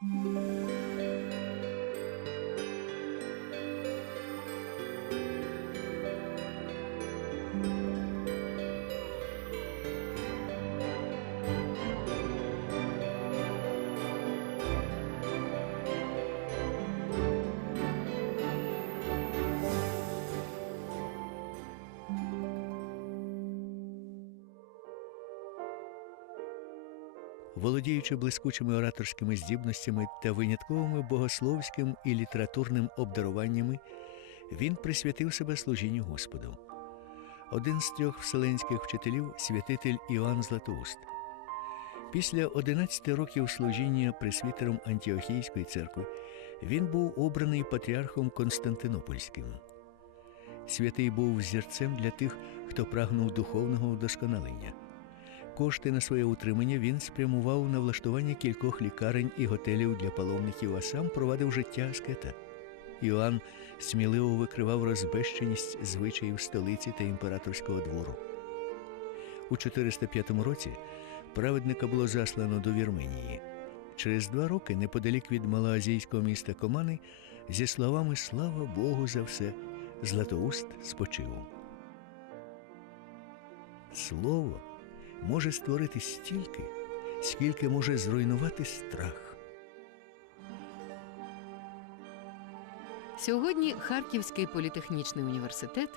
Música Володіючи блискучими ораторськими здібностями та винятковими богословським і літературним обдаруваннями, він присвятив себе служінню Господу. Один з трьох вселенських вчителів святитель Іоанн Златоуст. Після 11 років служіння пресвітером Антіохійської церкви він був обраний патріархом Константинопольським. Святий був взірцем для тих, хто прагнув духовного вдосконалення. Кошти на своє утримання він спрямував на влаштування кількох лікарень і готелів для паломників, а сам провадив життя аскета. Іоанн сміливо викривав розбещеність звичаїв столиці та імператорського двору. У 405 році праведника було заслано до Вірменії. Через два роки, неподалік від малоазійського міста Комани, зі словами Слава Богу за все, Златоуст спочив. Слово може створити стільки, скільки може зруйнувати страх. Сьогодні Харківський політехнічний університет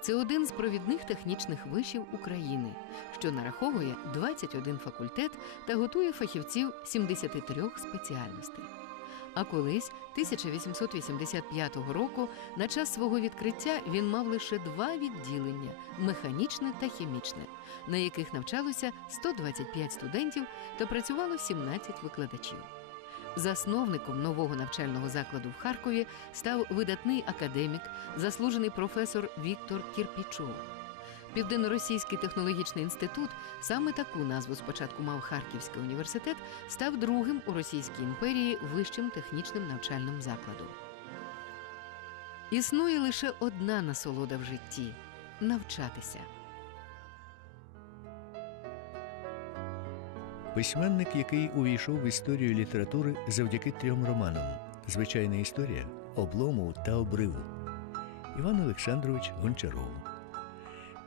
це один з провідних технічних вишів України, що нараховує 21 факультет та готує фахівців 73 спеціальностей. А колись, 1885 року, на час свого відкриття він мав лише два відділення механічне та хімічне, на яких навчалося 125 студентів та працювало 17 викладачів. Засновником нового навчального закладу в Харкові став видатний академік, заслужений професор Віктор Кірпічов. Південно-Російський технологічний інститут саме таку назву спочатку мав Харківський університет, став другим у Російській імперії вищим технічним навчальним закладом. Існує лише одна насолода в житті навчатися. Письменник, який увійшов в історію літератури завдяки трьом романам: Звичайна історія, облому та обриву. Іван Олександрович Гончаров.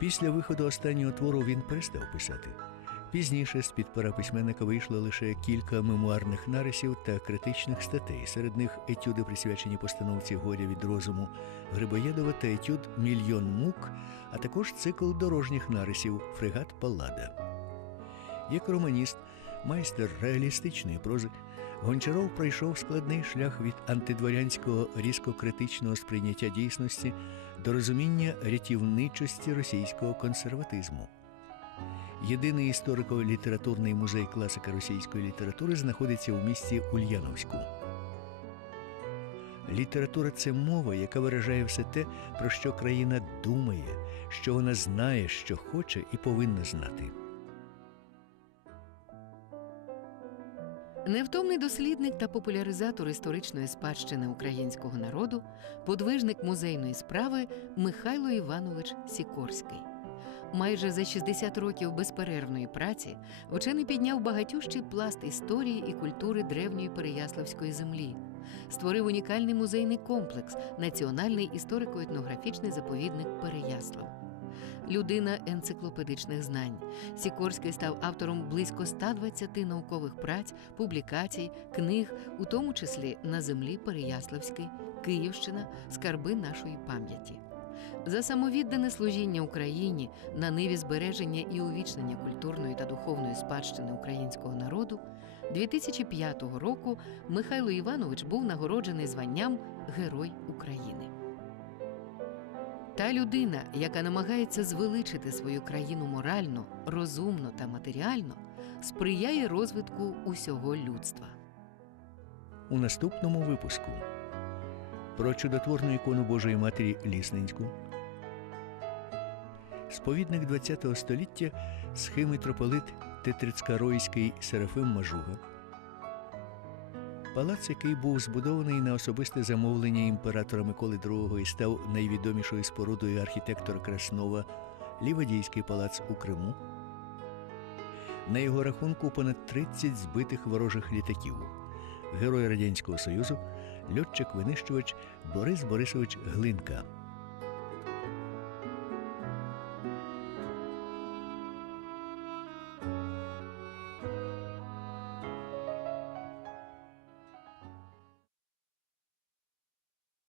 Після виходу останнього твору він перестав писати. Пізніше з-під пера письменника вийшло лише кілька мемуарних нарисів та критичних статей. Серед них етюди, присвячені постановці горя від розуму Грибоєдова та етюд Мільйон мук, а також цикл дорожніх нарисів Фрегат Паллада. Як романіст, майстер реалістичної прози, Гончаров пройшов складний шлях від антидворянського різко-критичного сприйняття дійсності до розуміння рятівничості російського консерватизму. Єдиний історико-літературний музей класика російської літератури знаходиться у місті Ульяновську. Література це мова, яка виражає все те, про що країна думає, що вона знає, що хоче і повинна знати. Невтомний дослідник та популяризатор історичної спадщини українського народу, подвижник музейної справи Михайло Іванович Сікорський. Майже за 60 років безперервної праці вчений підняв багатющий пласт історії і культури древньої Переяславської землі, створив унікальний музейний комплекс Національний історико-етнографічний заповідник Переяслав. Людина енциклопедичних знань. Сікорський став автором близько 120 наукових праць, публікацій, книг, у тому числі на землі Переяславській, Київщина, скарби нашої пам'яті. За самовіддане служіння Україні на ниві збереження і увічнення культурної та духовної спадщини українського народу 2005 року Михайло Іванович був нагороджений званням Герой України. Та людина, яка намагається звеличити свою країну морально, розумно та матеріально, сприяє розвитку усього людства. У наступному випуску. Про чудотворну ікону Божої Матері Лісненську, сповідник ХХ століття схимитрополит Тетрицькаройський Серафим Мажуга, палац, який був збудований на особисте замовлення імператора Миколи II і став найвідомішою спорудою архітектора Краснова, Лівадійський палац у Криму. На його рахунку понад 30 збитих ворожих літаків. герой Радянського Союзу, льотчик-винищувач Борис Борисович Глинка.